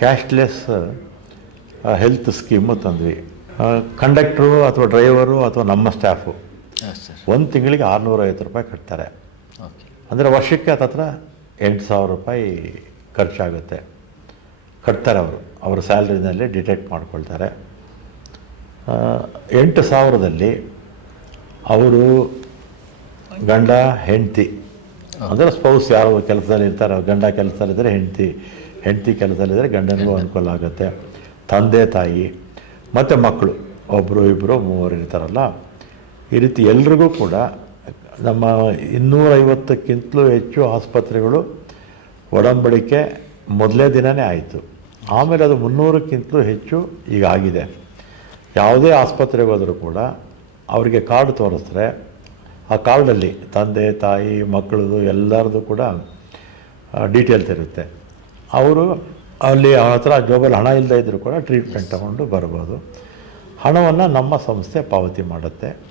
Cashless health scheme ತಂದ್ವಿ. Conductor ಅಥವಾ driver ಅಥವಾ ನಮ್ಮ ಸ್ಟಾಫು ಒಂದು ತಿಂಗಳಿಗೆ ಆರುನೂರೈವತ್ತು ರೂಪಾಯಿ ಕಟ್ತಾರೆ. ಅಂದರೆ ವರ್ಷಕ್ಕೆ ಹತ್ರ ಎಂಟು ಸಾವಿರ ರೂಪಾಯಿ ಖರ್ಚಾಗುತ್ತೆ. ಕಟ್ತಾರೆ ಅವರು. ಅವರ ಸ್ಯಾಲ್ರಿನಲ್ಲಿ ಡಿಟೆಕ್ಟ್ ಮಾಡ್ಕೊಳ್ತಾರೆ. ಎಂಟು ಸಾವಿರದಲ್ಲಿ ಅವರು ಗಂಡ ಹೆಂಡತಿ. ಅಂದರೆ ಸ್ಪೌಸ್ ಯಾರು ಕೆಲಸದಲ್ಲಿ ಇರ್ತಾರೆ ಗಂಡ ಕೆಲಸದಲ್ಲಿದ್ದರೆ ಹೆಂಡತಿ. ಹೆಂಡತಿ ಕೆಲಸದಲ್ಲಿದ್ದರೆ ಗಂಡನಿಗೂ ಅನುಕೂಲ ಆಗುತ್ತೆ. ತಂದೆ, ತಾಯಿ, ಮತ್ತು ಮಕ್ಕಳು ಒಬ್ಬರು ಇಬ್ಬರು ಮೂವರು ಇರ್ತಾರಲ್ಲ. ಈ ರೀತಿ ಎಲ್ರಿಗೂ ಕೂಡ ನಮ್ಮ ಇನ್ನೂರೈವತ್ತಕ್ಕಿಂತಲೂ ಹೆಚ್ಚು ಆಸ್ಪತ್ರೆಗಳು ಒಡಂಬಡಿಕೆ ಮೊದಲೇ ದಿನವೇ ಆಯಿತು. ಆಮೇಲೆ ಅದು ಮುನ್ನೂರಕ್ಕಿಂತಲೂ ಹೆಚ್ಚು ಈಗ ಆಗಿದೆ. ಯಾವುದೇ ಆಸ್ಪತ್ರೆಗೆ ಹೋದರೂ ಕೂಡ ಅವರಿಗೆ ಕಾರ್ಡ್ ತೋರಿಸಿದ್ರೆ ಆ ಕಾರ್ಡಲ್ಲಿ ತಂದೆ, ತಾಯಿ, ಮಕ್ಕಳದು ಎಲ್ಲರದು ಕೂಡ ಡೀಟೇಲ್ಸ್ ಇರುತ್ತೆ. ಅವರು ಅಲ್ಲಿ ಅವನ ಹತ್ರ ಜೋಬಲ್ಲಿ ಹಣ ಇಲ್ಲದೇ ಇದ್ದರೂ ಕೂಡ ಟ್ರೀಟ್ಮೆಂಟ್ ತಗೊಂಡು ಬರ್ಬೋದು. ಹಣವನ್ನು ನಮ್ಮ ಸಂಸ್ಥೆ ಪಾವತಿ ಮಾಡುತ್ತೆ.